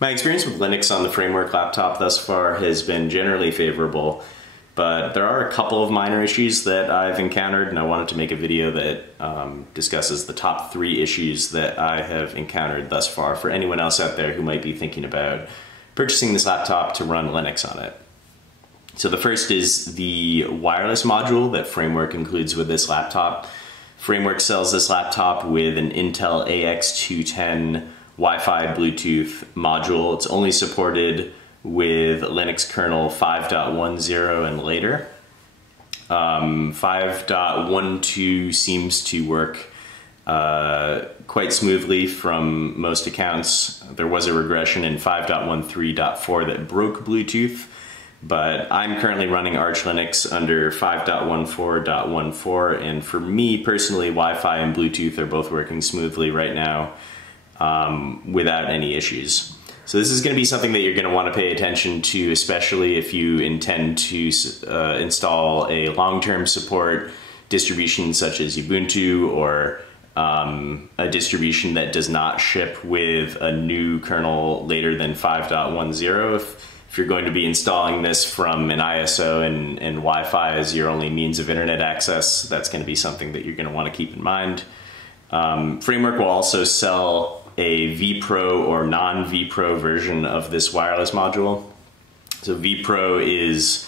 My experience with Linux on the Framework laptop thus far has been generally favorable, but there are a couple of minor issues that I've encountered, and I wanted to make a video that discusses the top 3 issues that I have encountered thus far for anyone else out there who might be thinking about purchasing this laptop to run Linux on it. So the first is the wireless module that Framework includes with this laptop. Framework sells this laptop with an Intel AX210 Wi-Fi Bluetooth module. It's only supported with Linux kernel 5.10 and later. 5.12 seems to work quite smoothly from most accounts. There was a regression in 5.13.4 that broke Bluetooth, but I'm currently running Arch Linux under 5.14.14, and for me personally, Wi-Fi and Bluetooth are both working smoothly right now without any issues. So this is going to be something that you're going to want to pay attention to, especially if you intend to install a long-term support distribution such as Ubuntu, or a distribution that does not ship with a new kernel later than 5.10. If you're going to be installing this from an ISO and Wi-Fi as your only means of internet access, that's going to be something that you're going to want to keep in mind. Framework will also sell a vPro or non-vPro version of this wireless module. So vPro is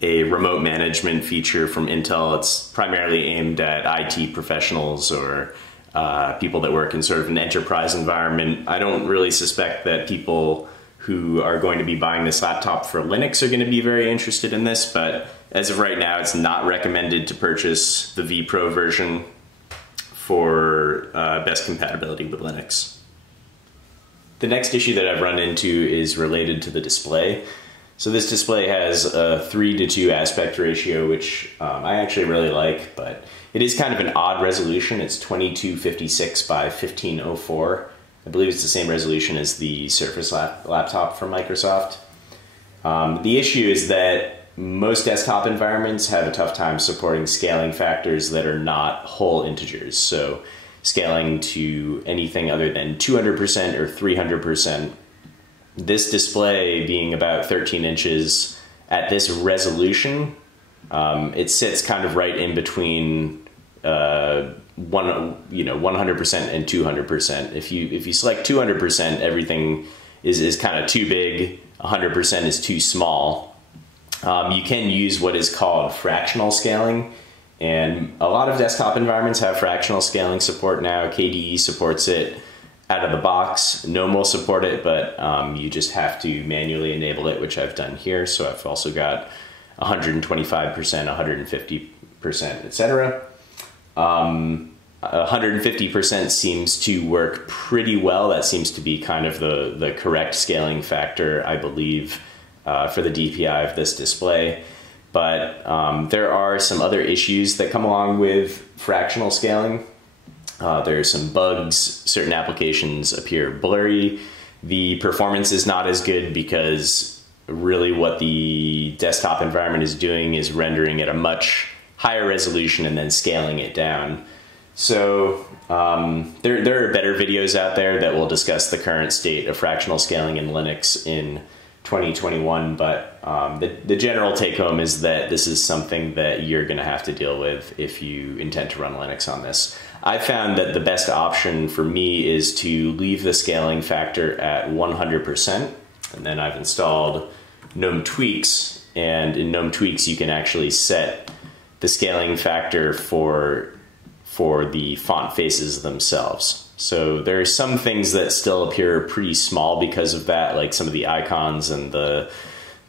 a remote management feature from Intel. It's primarily aimed at IT professionals or people that work in sort of an enterprise environment. I don't really suspect that people who are going to be buying this laptop for Linux are going to be very interested in this, but as of right now, it's not recommended to purchase the vPro version for best compatibility with Linux. The next issue that I've run into is related to the display. So this display has a 3:2 aspect ratio, which I actually really like, but it is kind of an odd resolution. It's 2256 by 1504. I believe it's the same resolution as the Surface laptop from Microsoft. The issue is that most desktop environments have a tough time supporting scaling factors that are not whole integers. So scaling to anything other than 200% or 300%. This display being about 13 inches at this resolution, it sits kind of right in between 100% and 200%. If you select 200%, everything is kind of too big. 100% is too small. You can use what is called fractional scaling, and a lot of desktop environments have fractional scaling support now. KDE supports it out of the box. GNOME will support it, but you just have to manually enable it, which I've done here. So I've also got 125%, 150%, etc. 150% seems to work pretty well. That seems to be kind of the correct scaling factor, I believe, for the DPI of this display. But there are some other issues that come along with fractional scaling. There are some bugs. Certain applications appear blurry. The performance is not as good because really what the desktop environment is doing is rendering at a much higher resolution and then scaling it down. So there are better videos out there that will discuss the current state of fractional scaling in Linux in 2021, but the general take home is that this is something that you're going to have to deal with if you intend to run Linux on this. I found that the best option for me is to leave the scaling factor at 100%, and then I've installed GNOME Tweaks, and in GNOME Tweaks you can actually set the scaling factor for the font faces themselves. So there are some things that still appear pretty small because of that, like some of the icons and the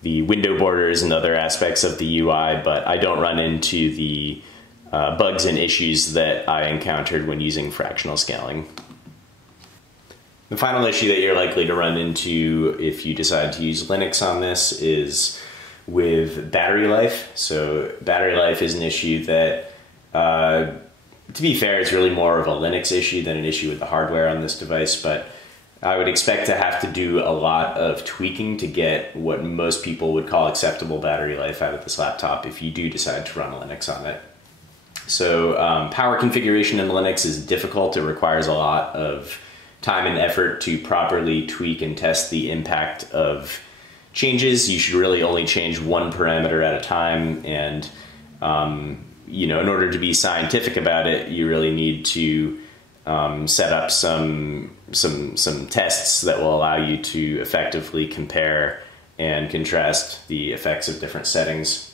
window borders and other aspects of the UI, but I don't run into the bugs and issues that I encountered when using fractional scaling. The final issue that you're likely to run into if you decide to use Linux on this is with battery life. So battery life is an issue that to be fair, it's really more of a Linux issue than an issue with the hardware on this device, but I would expect to have to do a lot of tweaking to get what most people would call acceptable battery life out of this laptop if you do decide to run Linux on it. So power configuration in Linux is difficult. It requires a lot of time and effort to properly tweak and test the impact of changes. You should really only change one parameter at a time, and you know, in order to be scientific about it, you really need to set up some tests that will allow you to effectively compare and contrast the effects of different settings.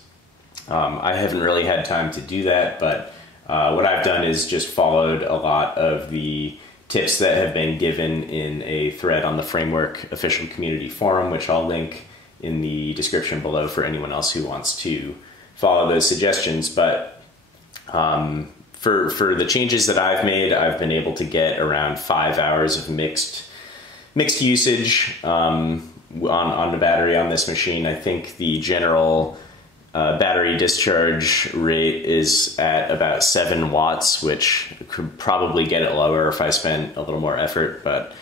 I haven't really had time to do that, but what I've done is just followed a lot of the tips that have been given in a thread on the Framework official community forum, which I'll link in the description below for anyone else who wants to follow those suggestions. But for the changes that I've made, I've been able to get around 5 hours of mixed usage on the battery on this machine. I think the general battery discharge rate is at about 7 watts, which could probably get it lower if I spent a little more effort, but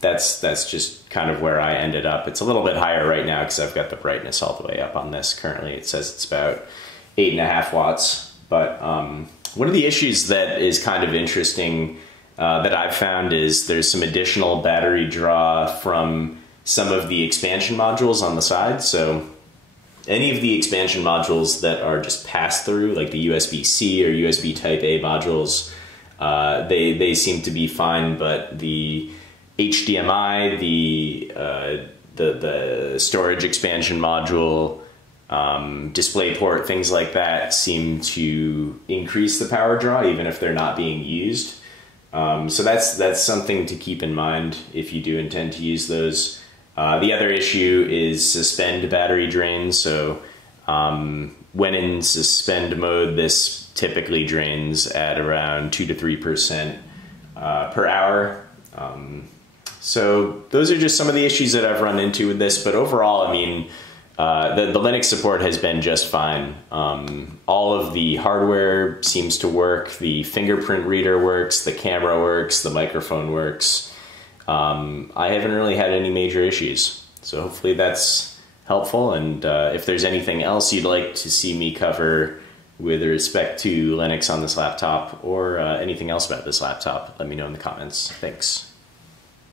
that's just kind of where I ended up. It's a little bit higher right now because I've got the brightness all the way up on this. Currently it says it's about 8.5 watts, but one of the issues that is kind of interesting that I've found is there's some additional battery draw from some of the expansion modules on the side. So any of the expansion modules that are just pass-through, like the USB-C or USB Type-A modules, they seem to be fine, but the HDMI, the storage expansion module, DisplayPort, things like that seem to increase the power draw even if they're not being used. So that's something to keep in mind if you do intend to use those. The other issue is suspend battery drain. So when in suspend mode, this typically drains at around 2 to 3% per hour. So those are just some of the issues that I've run into with this, but overall, I mean, the Linux support has been just fine. All of the hardware seems to work. The fingerprint reader works, the camera works, the microphone works. I haven't really had any major issues, so hopefully that's helpful. And if there's anything else you'd like to see me cover with respect to Linux on this laptop, or anything else about this laptop, let me know in the comments. Thanks.